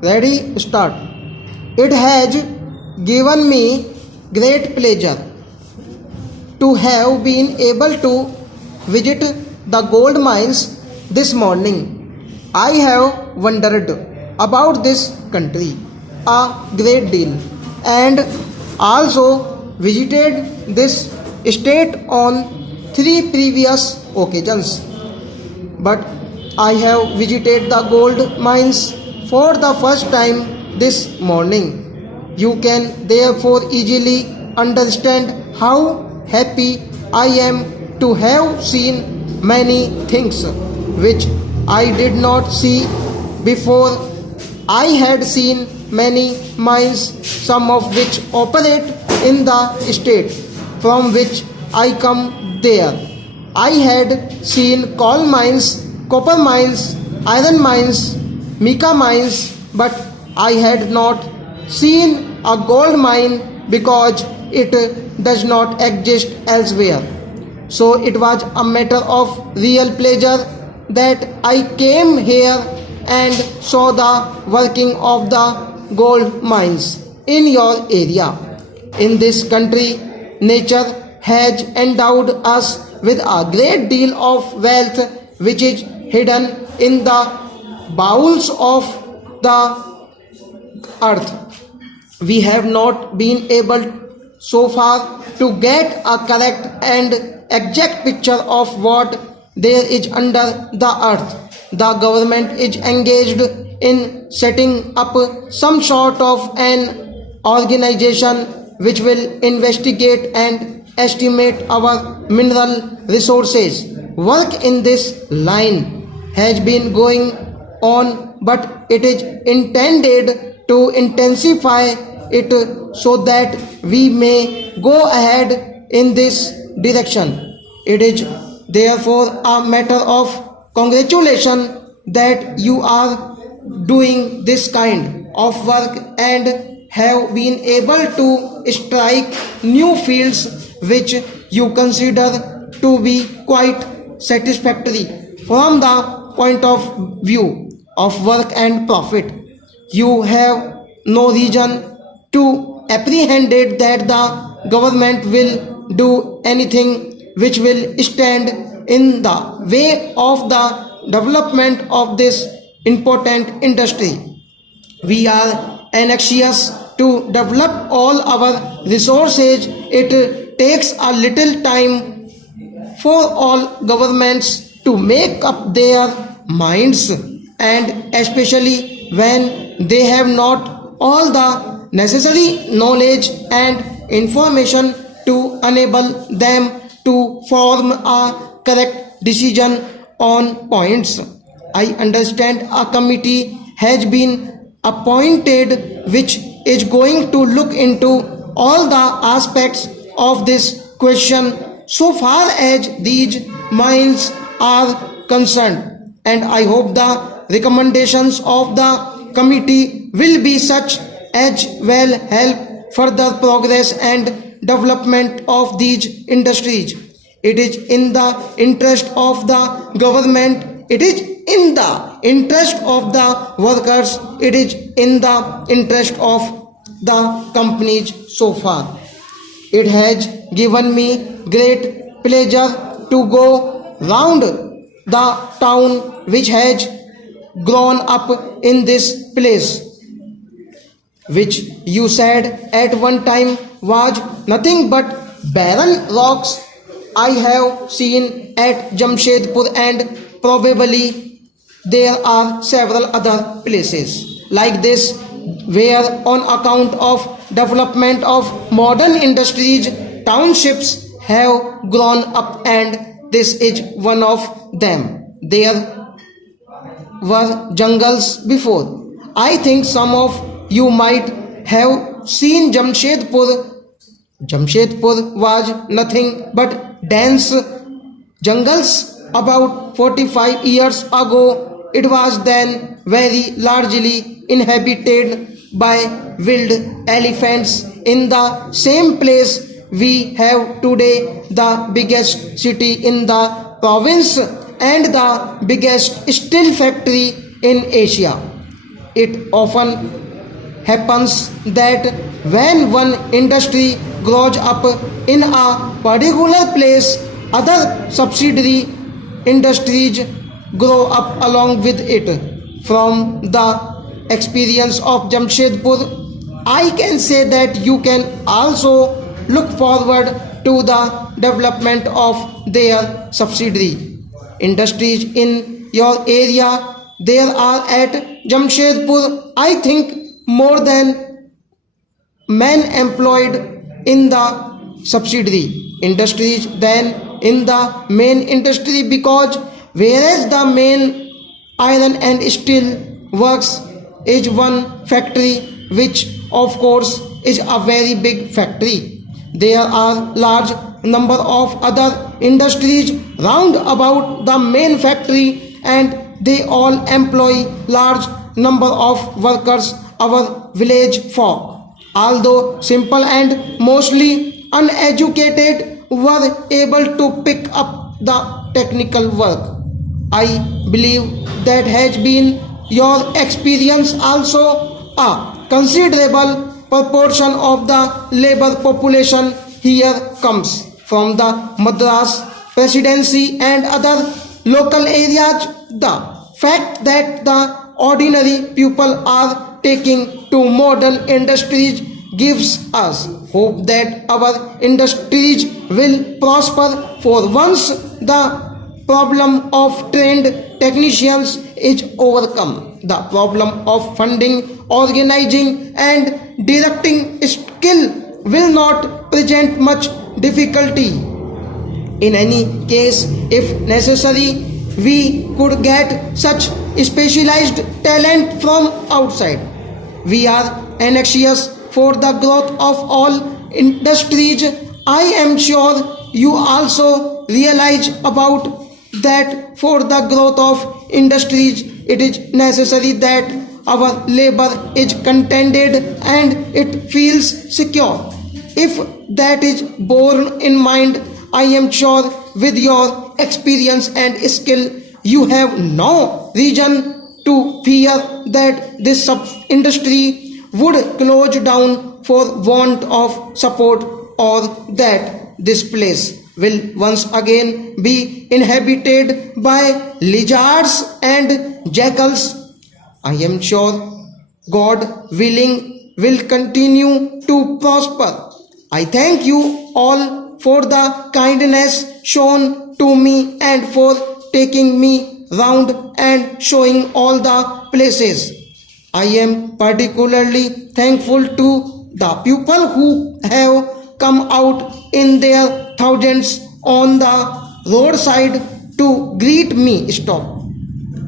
Ready? Start. It has given me great pleasure to have been able to visit the gold mines this morning. I have wondered about this country a great deal and also visited this state on 3 previous occasions. But I have visited the gold mines for the first time this morning. You can therefore easily understand how happy I am to have seen many things which I did not see before. I had seen many mines, some of which operate in the state from which I come there. I had seen coal mines, copper mines, iron mines, mica mines, but I had not seen a gold mine because it does not exist elsewhere. So it was a matter of real pleasure that I came here and saw the working of the gold mines in your area. In this country, nature has endowed us with a great deal of wealth which is hidden in the bowels of the earth. We have not been able so far to get a correct and exact picture of what there is under the earth. The government is engaged in setting up some sort of an organization which will investigate and estimate our mineral resources. Work in this line has been going on, but it is intended to intensify it so that we may go ahead in this direction. It is therefore a matter of congratulation that you are doing this kind of work and have been able to strike new fields which you consider to be quite satisfactory from the point of view of work and profit. You have no reason to apprehend it that the government will do anything which will stand in the way of the development of this important industry. We are anxious to develop all our resources. It takes a little time for all governments to make up their minds, and especially when they have not all the necessary knowledge and information to enable them to form a correct decision on points. I understand a committee has been appointed which is going to look into all the aspects of this question so far as these mines are concerned, and I hope the recommendations of the committee will be such as will help further progress and development of these industries. It is in the interest of the government, it is in the interest of the workers, it is in the interest of the companies so far. It has given me great pleasure to go round the town which has grown up in this place, which you said at one time was nothing but barren rocks. I have seen at Jamshedpur, and probably there are several other places like this where on account of development of modern industries townships have grown up, and this is one of them. There were jungles before. I think some of you might have seen Jamshedpur. Jamshedpur was nothing but dense jungles about 45 years ago. It was then very largely inhabited by wild elephants. In the same place we have today the biggest city in the province and the biggest steel factory in Asia. it often happens that when one industry grows up in a particular place, other subsidiary industries grow up along with it. From the experience of Jamshedpur, I can say that you can also look forward to the development of their subsidiary industries in your area. There are at Jamshedpur, I think, more than men employed in the subsidiary industries than in the main industry, because whereas the main iron and steel works is one factory, which of course is a very big factory, there are large number of other industries round about the main factory, and they all employ large number of workers, our village folk, although simple and mostly uneducated, were able to pick up the technical work. I believe that has been your experience also. A considerable proportion of the labor population here comes from the Madras Presidency and other local areas. The fact that the ordinary people are taking to modern industries gives us hope that our industries will prosper, for once the problem of trained technicians is overcome, the problem of funding, organizing and directing skill will not present much difficulty. In any case, if necessary, we could get such specialized talent from outside. We are anxious for the growth of all industries. I am sure you also realize about that for the growth of industries it is necessary that our labor is contented and it feels secure. If that is borne in mind, I am sure with your experience and skill you have no reason to fear that this sub-industry would close down for want of support, or that this place will once again be inhabited by lizards and jackals. I am sure God willing will continue to prosper. I thank you all for the kindness shown to me and for taking me round and showing all the places. I am particularly thankful to the people who have come out in their thousands on the roadside to greet me. Stop.